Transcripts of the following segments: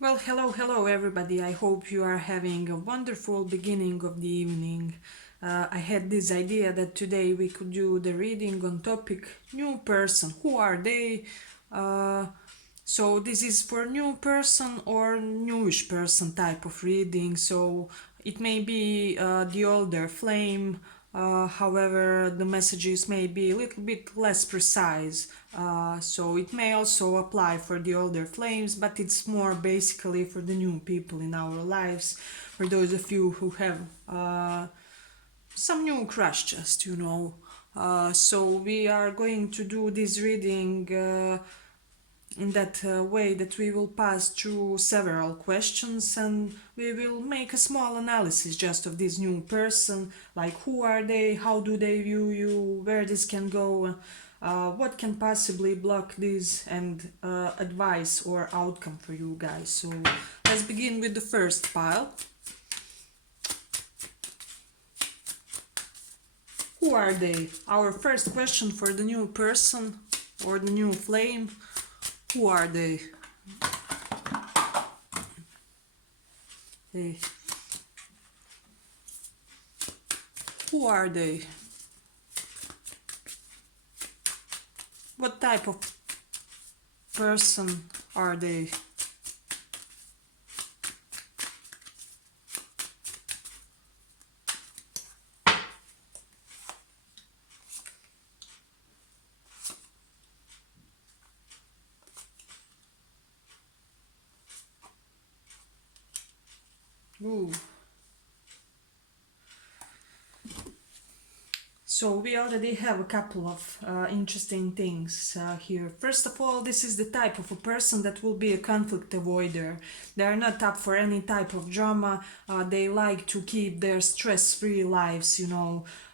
Well, hello everybody. I hope you are having a wonderful beginning of the evening. I had this idea that today we could do the reading on topic new person. Who are they? Uh, so this is for new person or newish person type of reading. So it may be the older flame. However, the messages may be a little bit less precise. So it may also apply for the older flames, but it's more basically for the new people in our lives. For those of you who have some new crush, so we are going to do this reading in that way that we will pass through several questions and we will make a small analysis just of this new person, like who are they, how do they view you, where this can go, what can possibly block this, and advice or outcome for you guys. So let's begin with the first pile. Who are they? Our first question for the new person or the new flame. Who are they? Hey, who are they? What type of person are they? Ooh. So we already have a couple of interesting things here. First of all, this is the type of a person that will be a conflict avoider. They are not up for any type of drama. They like to keep their stress-free lives.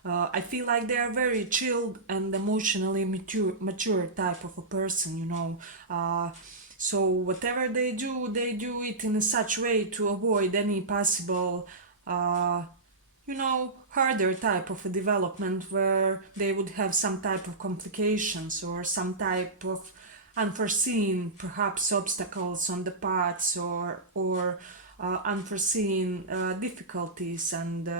I feel like they are very chilled and emotionally mature type of a person. So whatever they do it in a such way to avoid any possible harder type of a development where they would have some type of complications or some type of unforeseen perhaps obstacles on the paths or unforeseen difficulties and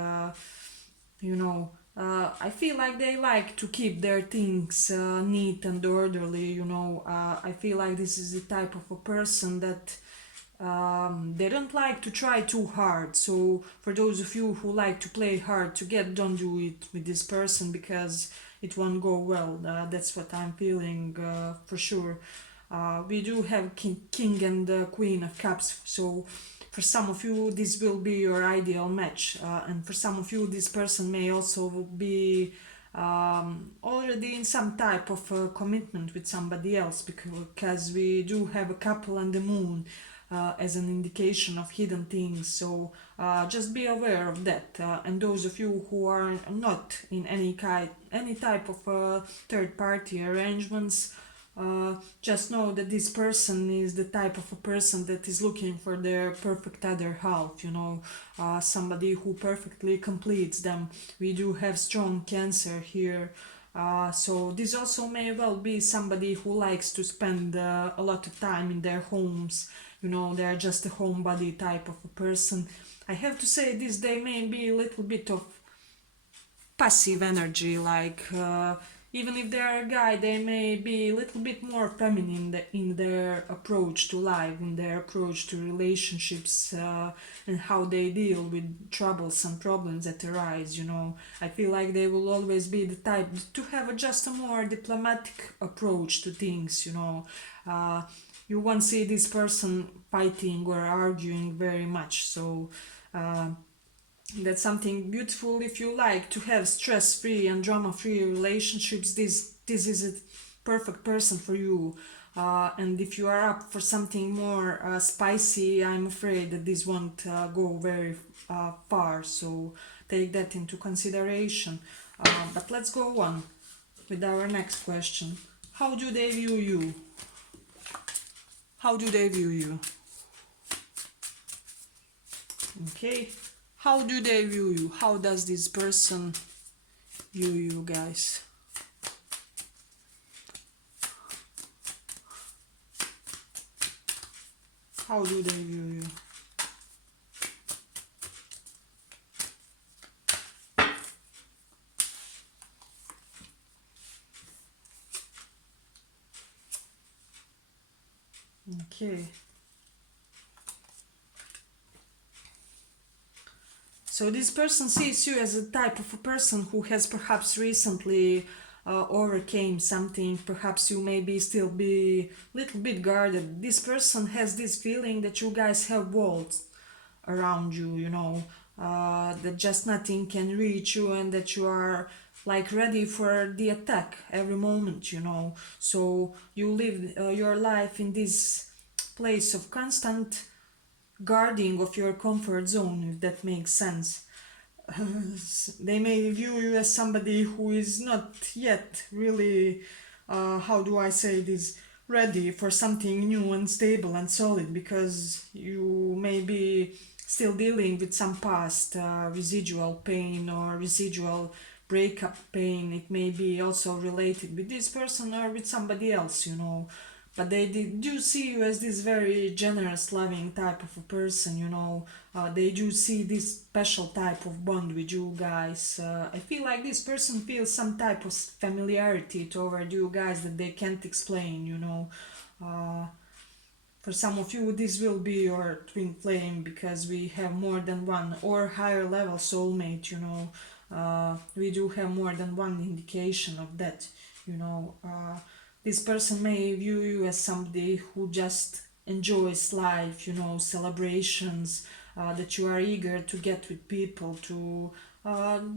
I feel like they like to keep their things neat and orderly. I feel like this is the type of a person that they don't like to try too hard. So for those of you who like to play hard to get, don't do it with this person because it won't go well. That's what I'm feeling for sure. We do have king and queen of cups, so for some of you this will be your ideal match, and for some of you this person may also be already in some type of commitment with somebody else, because we do have a couple and the moon as an indication of hidden things. So just be aware of that. And those of you who are not in any type of third party arrangements, just know that this person is the type of a person that is looking for their perfect other half, somebody who perfectly completes them. We do have strong Cancer here. So this also may well be somebody who likes to spend a lot of time in their homes. They're just a homebody type of a person. I have to say this, they may be a little bit of passive energy, like even if they're a guy, they may be a little bit more feminine in their approach to life, in their approach to relationships, and how they deal with troubles and problems that arise. I feel like they will always be the type to have just a more diplomatic approach to things. You won't see this person fighting or arguing very much. So that's something beautiful. If you like to have stress-free and drama-free relationships, this is a perfect person for you. And if you are up for something more spicy, I'm afraid that this won't go very far. So take that into consideration. But let's go on with our next question. How do they view you? How do they view you? Okay. How do they view you? How does this person view you guys? How do they view you? Okay. So this person sees you as a type of a person who has perhaps recently overcame something. Perhaps you maybe still be a little bit guarded. This person has this feeling that you guys have walls around you, that just nothing can reach you and that you are like ready for the attack every moment, So you live your life in this place of constant guarding of your comfort zone, if that makes sense. They may view you as somebody who is not yet really, how do I say this, ready for something new and stable and solid, because you may be still dealing with some past residual pain or residual breakup pain. It may be also related with this person or with somebody else, but they do see you as this very generous, loving type of a person, they do see this special type of bond with you guys. I feel like this person feels some type of familiarity toward you guys that they can't explain, Uh, for some of you, this will be your twin flame because we have more than one or higher level soulmate, we do have more than one indication of that, this person may view you as somebody who just enjoys life, celebrations, that you are eager to get with people, to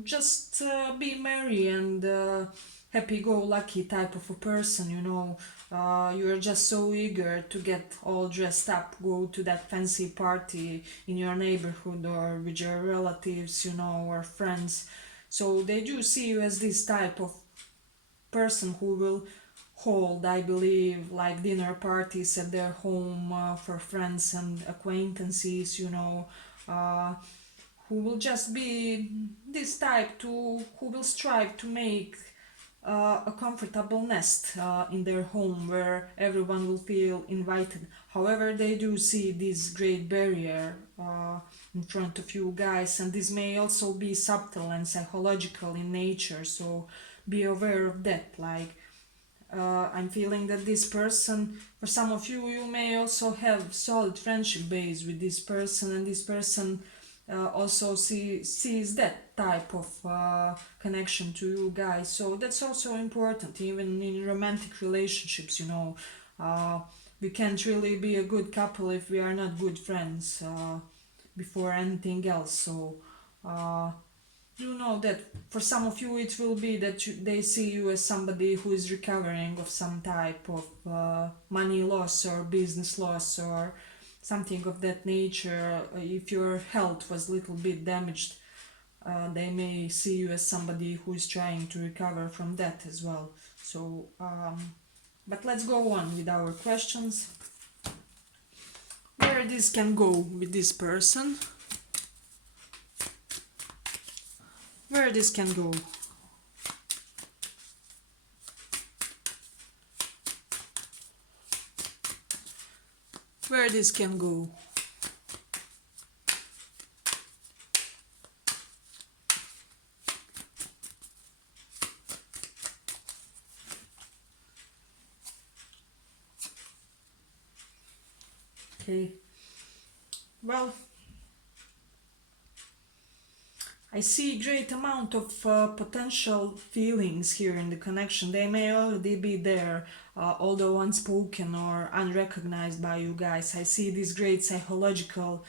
just be merry and happy-go-lucky type of a person, you're just so eager to get all dressed up, go to that fancy party in your neighborhood or with your relatives, or friends. So they do see you as this type of person who will hold, I believe, like dinner parties at their home for friends and acquaintances, uh, who will just be this type who will strive to make a comfortable nest in their home where everyone will feel invited. However, they do see this great barrier in front of you guys, and this may also be subtle and psychological in nature, so be aware of that. Like, I'm feeling that this person, for some of you, you may also have solid friendship base with this person, and this person also sees that type of connection to you guys. So that's also important, even in romantic relationships. We can't really be a good couple if we are not good friends before anything else. So you know that for some of you it will be that they see you as somebody who is recovering of some type of money loss or business loss or something of that nature. If your health was a little bit damaged, they may see you as somebody who is trying to recover from that as well. So but let's go on with our questions. Where this can go with this person, where this can go. Where this can go. Okay. Well, I see great amount of potential feelings here in the connection. They may already be there, although unspoken or unrecognized by you guys. I see this great psychological,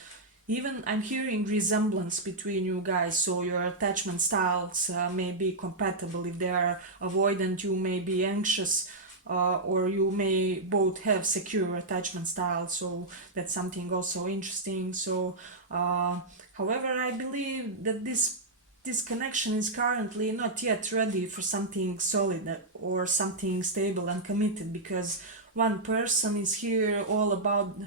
even I'm hearing resemblance between you guys. So your attachment styles may be compatible. If they are avoidant, you may be anxious. Or you may both have secure attachment styles, so that's something also interesting. So however, I believe that this connection is currently not yet ready for something solid or something stable and committed, because one person is here all about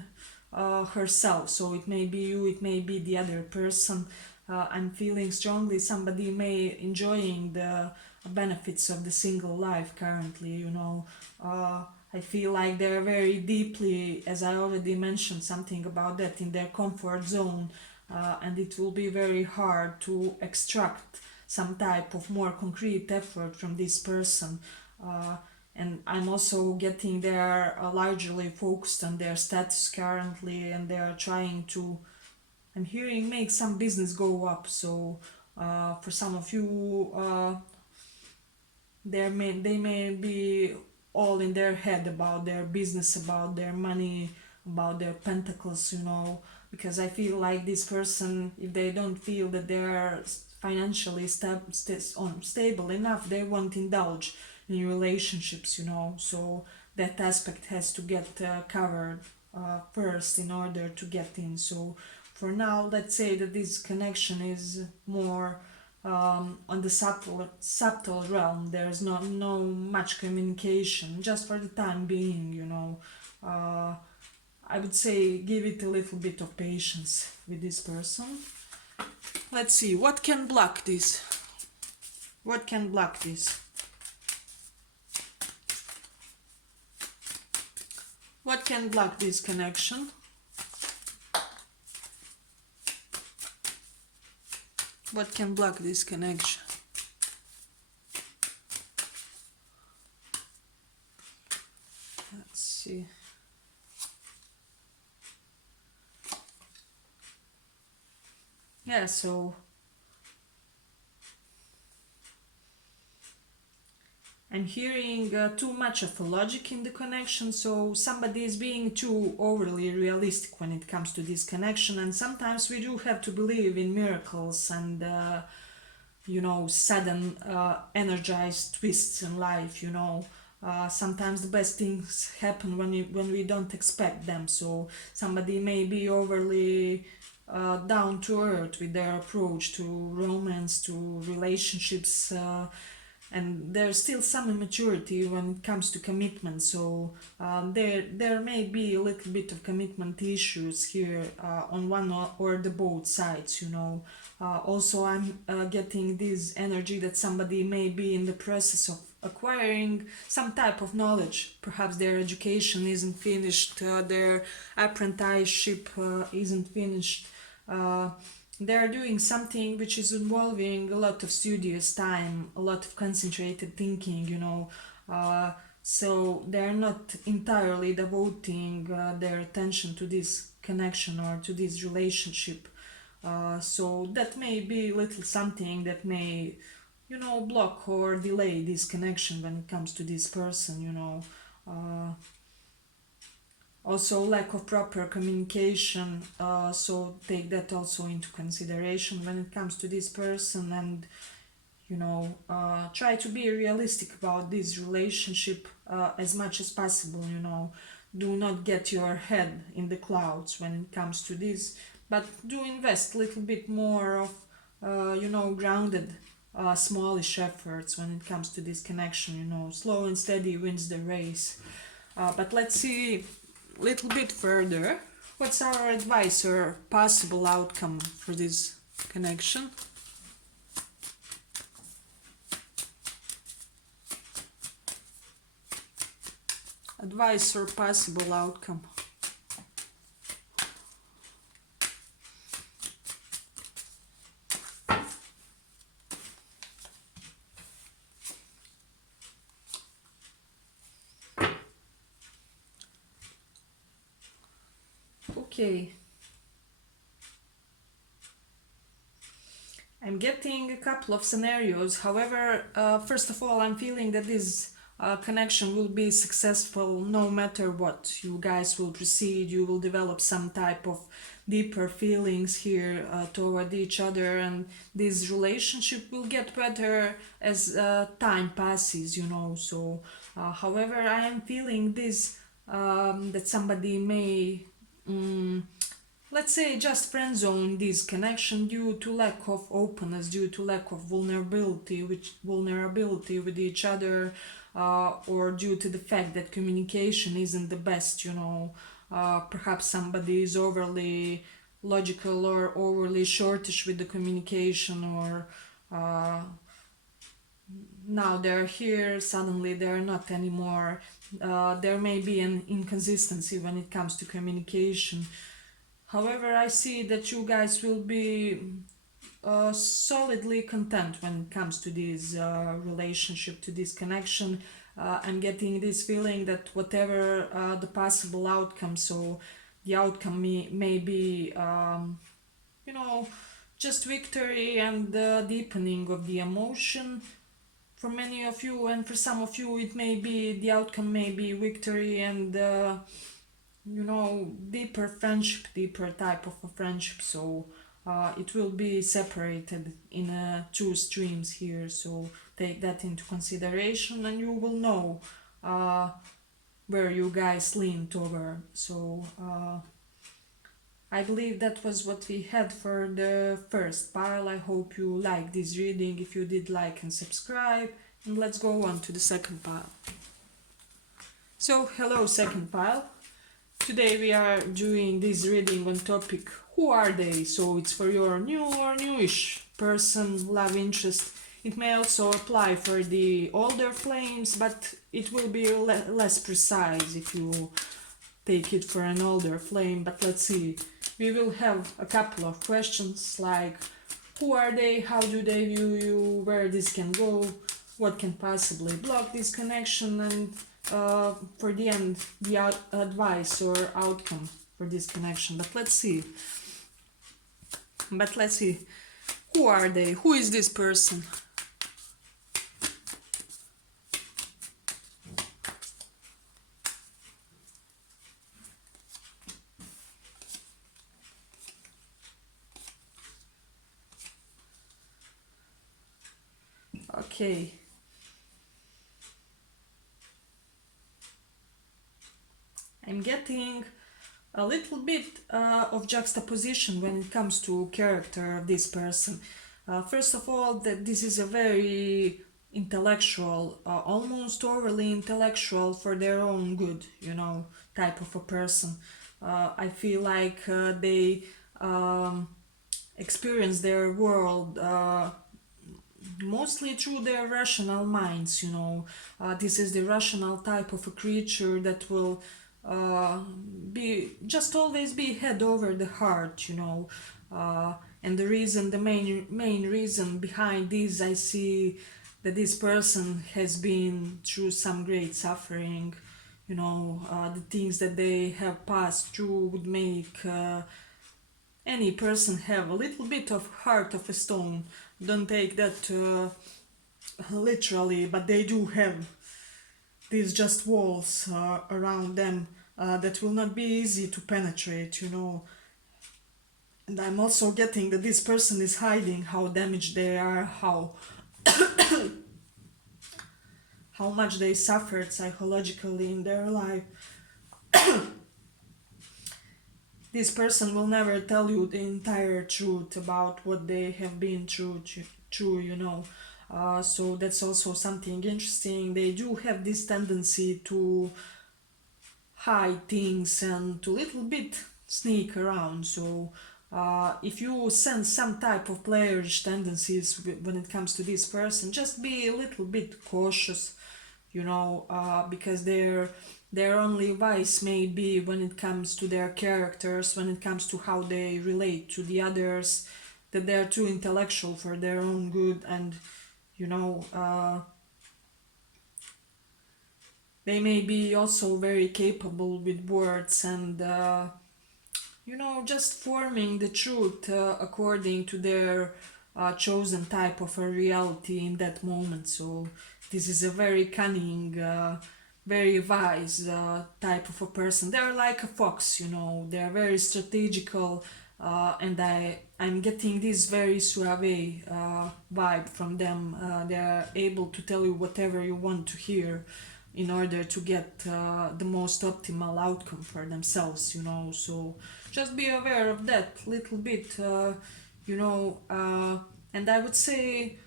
herself. So it may be you, it may be the other person. I'm feeling strongly somebody may enjoying the benefits of the single life currently. I feel like they're very deeply, as I already mentioned something about that, in their comfort zone, and it will be very hard to extract some type of more concrete effort from this person. Uh, and I'm also getting they're largely focused on their status currently, and they're trying to, I'm hearing, make some business go up. So for some of you, they may be all in their head about their business, about their money, about their pentacles, because I feel like this person, if they don't feel that they are financially stable enough, they won't indulge in relationships, so that aspect has to get covered first in order to get in. So for now, let's say that this connection is more on the subtle realm. There's no much communication, just for the time being. I would say give it a little bit of patience with this person. Let's see what can block this. What can block this? What can block this connection? What can block this connection? Let's see. Yeah, so I'm hearing too much of a logic in the connection, so somebody is being too overly realistic when it comes to this connection, and sometimes we do have to believe in miracles and sudden energized twists in life. Sometimes the best things happen when we don't expect them. So somebody may be overly down to earth with their approach to romance, to relationships, and there's still some immaturity when it comes to commitment. So there may be a little bit of commitment issues here on one or the both sides. Also, I'm getting this energy that somebody may be in the process of acquiring some type of knowledge. Perhaps their education isn't finished, their apprenticeship isn't finished. They're doing something which is involving a lot of studious time, a lot of concentrated thinking, so they're not entirely devoting their attention to this connection or to this relationship. So that may be a little something that may, block or delay this connection when it comes to this person. Also, lack of proper communication, so take that also into consideration when it comes to this person, and try to be realistic about this relationship as much as possible. Do not get your head in the clouds when it comes to this, but do invest a little bit more of grounded smallish efforts when it comes to this connection. Slow and steady wins the race. But let's see little bit further. What's our advice or possible outcome for this connection? Advice or possible outcome. Okay. I'm getting a couple of scenarios. However, first of all, I'm feeling that this connection will be successful no matter what. You guys will proceed, you will develop some type of deeper feelings here toward each other, and this relationship will get better as time passes. So, however, I am feeling this that somebody may. Let's say just friend zone this connection due to lack of openness, due to lack of vulnerability with each other, or due to the fact that communication isn't the best. Perhaps somebody is overly logical or overly shortish with the communication, or now they're here, suddenly they're not anymore. There may be an inconsistency when it comes to communication. However, I see that you guys will be solidly content when it comes to this relationship, to this connection. I'm getting this feeling that whatever the possible outcome, so the outcome may be, you know, just victory and deepening of the emotion for many of you, and for some of you it may be the outcome may be victory and deeper friendship, deeper type of a friendship. So it will be separated in two streams here, so take that into consideration and you will know where you guys lean toward. So I believe that was what we had for the first pile. I hope you liked this reading. If you did, like and subscribe, and let's go on to the second pile. So hello, second pile. Today we are doing this reading on topic who are they. So it's for your new or newish person, love interest. It may also apply for the older flames, but it will be less precise if you take it for an older flame. But let's see. We will have a couple of questions like who are they, how do they view you, where this can go, what can possibly block this connection, and for the end, the advice or outcome for this connection. But let's see. Who are they? Who is this person? Okay. I'm getting a little bit of juxtaposition when it comes to character of this person. First of all, that this is a very intellectual, almost overly intellectual for their own good, type of a person. I feel like they experience their world mostly through their rational minds. This is the rational type of a creature that will be just always be head over the heart. And the main reason behind this, I see that this person has been through some great suffering. The things that they have passed through would make any person have a little bit of heart of a stone. Don't take that literally, but they do have these just walls around them that will not be easy to penetrate. And I'm also getting that this person is hiding how damaged they are, how how much they suffered psychologically in their life. This person will never tell you the entire truth about what they have been through. So that's also something interesting. They do have this tendency to hide things and to little bit sneak around. So if you sense some type of playerish tendencies when it comes to this person, just be a little bit cautious, because their only vice may be when it comes to their characters, when it comes to how they relate to the others, that they're too intellectual for their own good, and they may be also very capable with words and just forming the truth according to their chosen type of a reality in that moment. So this is a very cunning, very wise type of a person. They're like a fox, they're very strategical, and I'm getting this very suave vibe from them. They're able to tell you whatever you want to hear in order to get the most optimal outcome for themselves. So just be aware of that little bit, and I would say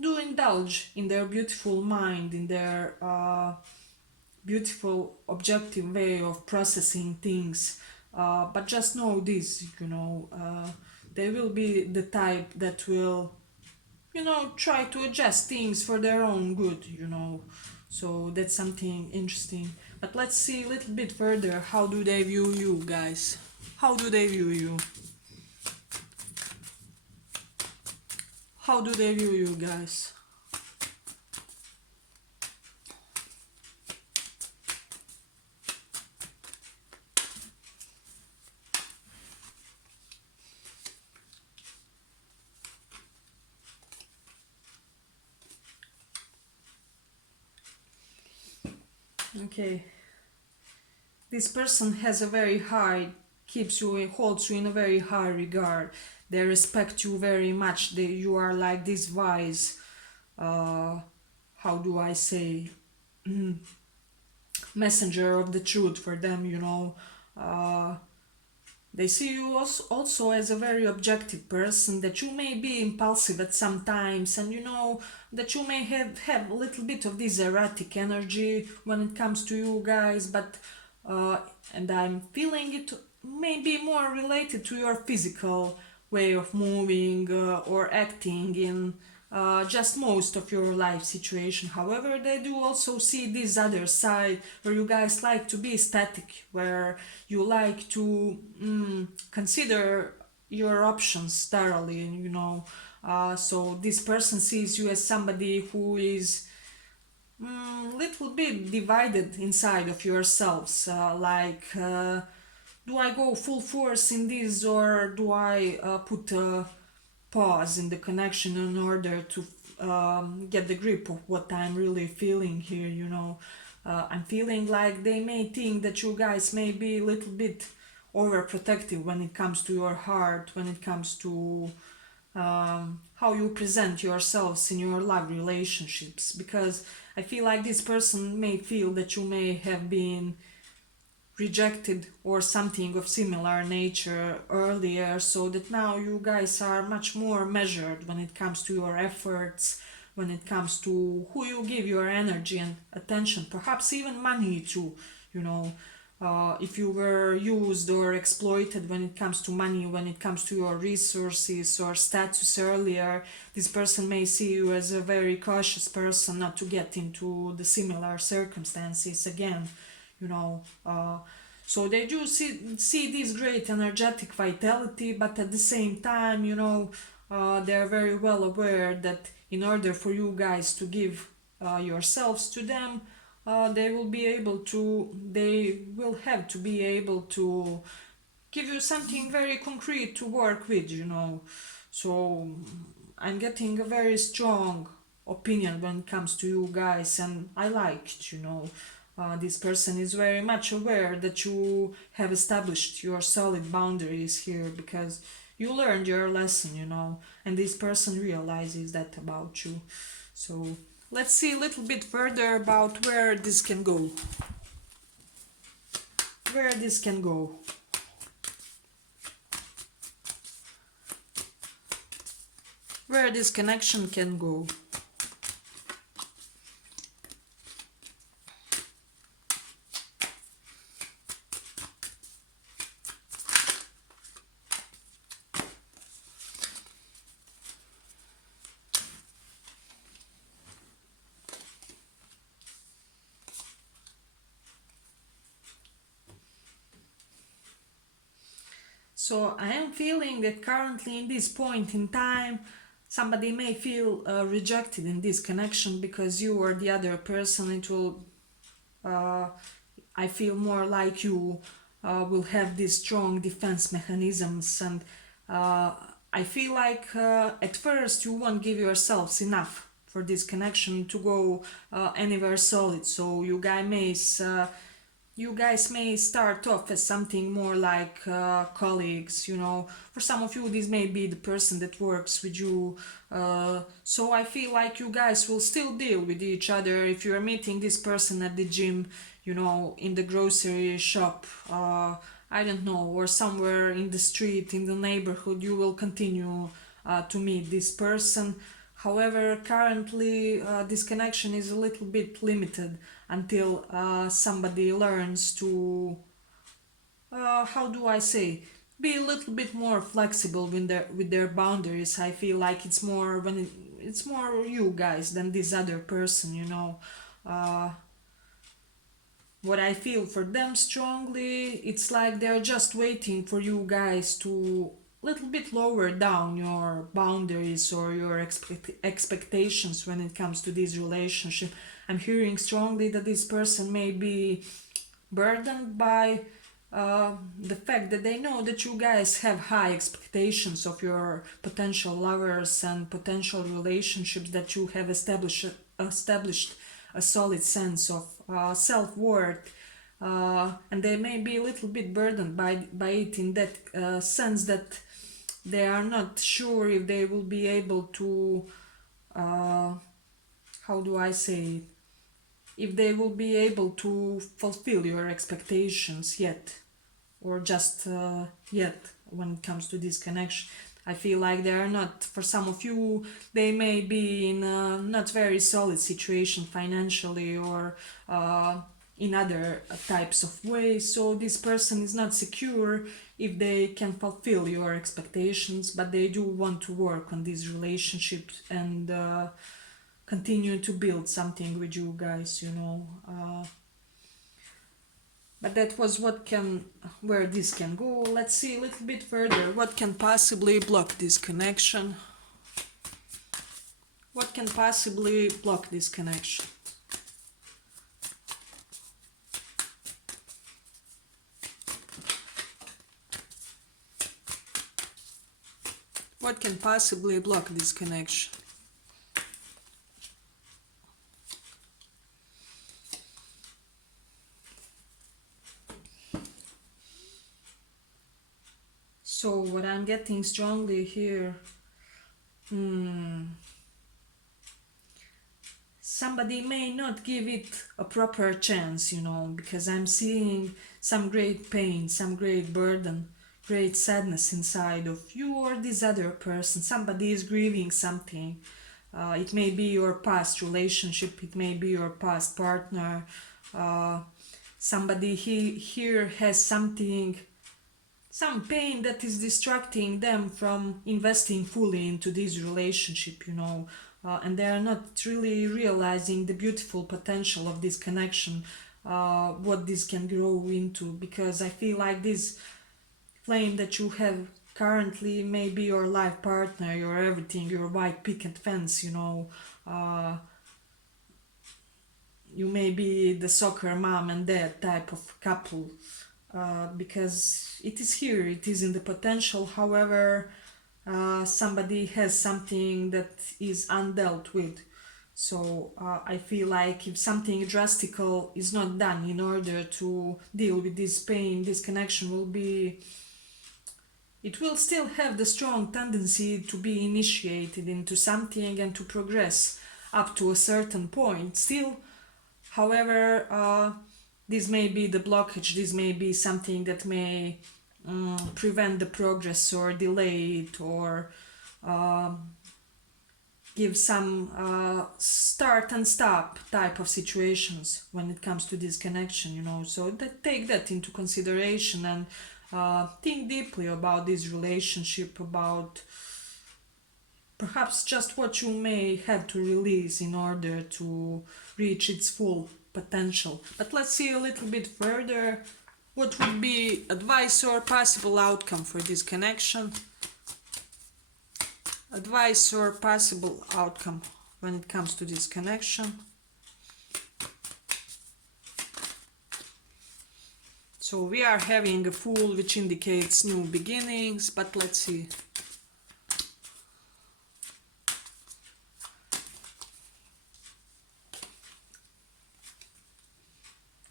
do indulge in their beautiful mind, in their beautiful objective way of processing things, but just know this, they will be the type that will try to adjust things for their own good. So that's something interesting. But let's see a little bit further. How do they view you guys? How do they view you? How do they view you guys? Okay. This person has a very high, holds you in a very high regard. They respect you very much. You are like this wise, uh, how do I say, messenger of the truth for them. Uh, they see you also as a very objective person, that you may be impulsive at some times, and that you may have a little bit of this erratic energy when it comes to you guys, but uh, and I'm feeling it may be more related to your physical way of moving or acting in just most of your life situation. However, they do also see this other side where you guys like to be static, where you like to consider your options thoroughly. So this person sees you as somebody who is little bit divided inside of yourselves. Do I go full force in this, or do I put a pause in the connection in order to get the grip of what I'm really feeling here? I'm feeling like they may think that you guys may be a little bit overprotective when it comes to your heart, when it comes to how you present yourselves in your love relationships, because I feel like this person may feel that you may have been rejected or something of similar nature earlier, so that now you guys are much more measured when it comes to your efforts, when it comes to who you give your energy and attention, perhaps even money too. you know if you were used or exploited when it comes to money, when it comes to your resources or status earlier, this person may see you as a very cautious person not to get into the similar circumstances again. you know so they do see this great energetic vitality, but at the same time, they're very well aware that in order for you guys to give yourselves to them, they will have to be able to give you something very concrete to work with. So I'm getting a very strong opinion when it comes to you guys, and I liked, this person is very much aware that you have established your solid boundaries here, because you learned your lesson, and this person realizes that about you. So let's see a little bit further about where this can go. Where this can go. Where this connection can go. So I am feeling that currently in this point in time, somebody may feel rejected in this connection because you or the other person, uh, I feel more like you will have these strong defense mechanisms, and I feel like at first you won't give yourselves enough for this connection to go anywhere solid. So you guys may start off as something more like colleagues. For some of you, this may be the person that works with you. So I feel like you guys will still deal with each other. If you're meeting this person at the gym, in the grocery shop, I don't know, or somewhere in the street, in the neighborhood, you will continue to meet this person. However, currently this connection is a little bit limited until somebody learns to, how do I say, be a little bit more flexible with their boundaries. I feel like it's more it's more you guys than this other person, you know. uh, what I feel for them strongly, it's like they're just waiting for you guys to little bit lower down your boundaries or your expectations when it comes to this relationship. I'm hearing strongly that this person may be burdened by the fact that they know that you guys have high expectations of your potential lovers and potential relationships, that you have established a solid sense of self-worth, and they may be a little bit burdened by it in that sense that they are not sure if they will be able to how do I say it, if they will be able to fulfill your expectations yet, or just yet when it comes to this connection. I feel like they are not, for some of you, they may be in a not very solid situation financially or in other types of ways. So this person is not secure if they can fulfill your expectations, but they do want to work on these relationships and continue to build something with you guys, you know. But that was where this can go. Let's see a little bit further. What can possibly block this connection? What can possibly block this connection? What can possibly block this connection? So what I'm getting strongly here, somebody may not give it a proper chance, you know, because I'm seeing some great pain, some great burden, great sadness inside of you or this other person. Somebody is grieving something. It may be your past relationship, it may be your past partner. Somebody here has something, some pain that is distracting them from investing fully into this relationship, you know, and they are not really realizing the beautiful potential of this connection, what this can grow into, because I feel like this flame that you have currently may be your life partner, your everything, your white picket fence, you know. You may be the soccer mom and dad type of couple, because it is here, it is in the potential. However, somebody has something that is undealt with. So I feel like if something drastical is not done in order to deal with this pain, this connection will be, it will still have the strong tendency to be initiated into something and to progress up to a certain point. Still, however, this may be the blockage, this may be something that may prevent the progress or delay it, or give some start and stop type of situations when it comes to this connection, you know. So take that into consideration and think deeply about this relationship, about perhaps just what you may have to release in order to reach its full potential. But let's see a little bit further. What would be advice or possible outcome for this connection? Advice or possible outcome when it comes to this connection. So we are having a Fool, which indicates new beginnings, but let's see.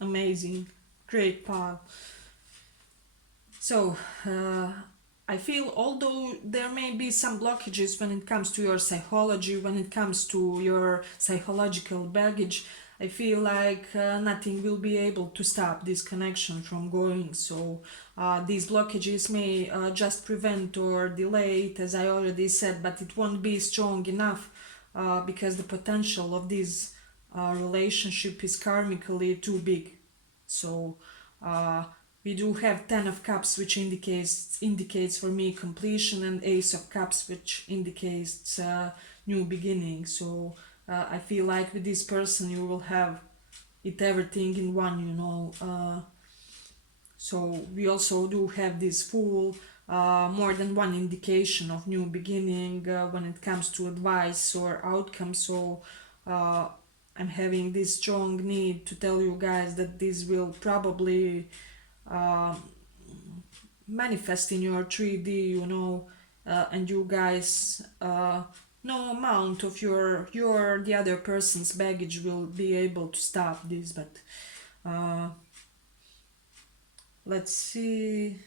Amazing, great pile. So I feel, although there may be some blockages when it comes to your psychology, when it comes to your psychological baggage, I feel like nothing will be able to stop this connection from going. So these blockages may just prevent or delay it, as I already said, but it won't be strong enough because the potential of this relationship is karmically too big. So we do have 10 of cups, which indicates for me completion, and ace of cups, which indicates new beginning. So I feel like with this person you will have it everything in one, you know. So we also do have this full, more than one indication of new beginning when it comes to advice or outcome. So uh, I'm having this strong need to tell you guys that this will probably uh, manifest in your 3D, you know, and you guys, no amount of your the other person's baggage will be able to stop this. But uh, let's see.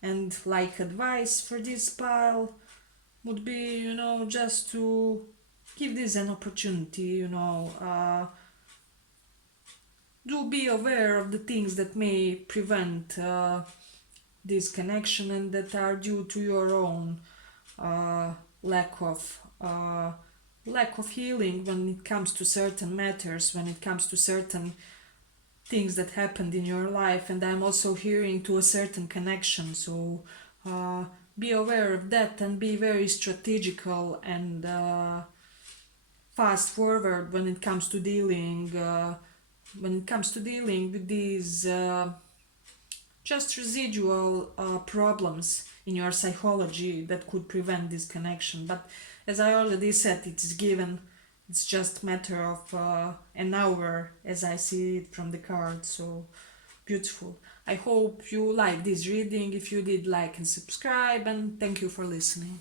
And like advice for this pile would be, you know, just to give this an opportunity, you know. Do be aware of the things that may prevent this connection and that are due to your own uh, lack of lack of healing when it comes to certain matters, when it comes to certain things that happened in your life. And I'm also hearing to a certain connection. So be aware of that and be very strategical and fast forward when it comes to dealing with these just residual problems in your psychology that could prevent this connection. But as I already said, it's given. It's just matter of an hour as I see it from the card. So beautiful. I hope you like this reading. If you did, like and subscribe, and thank you for listening.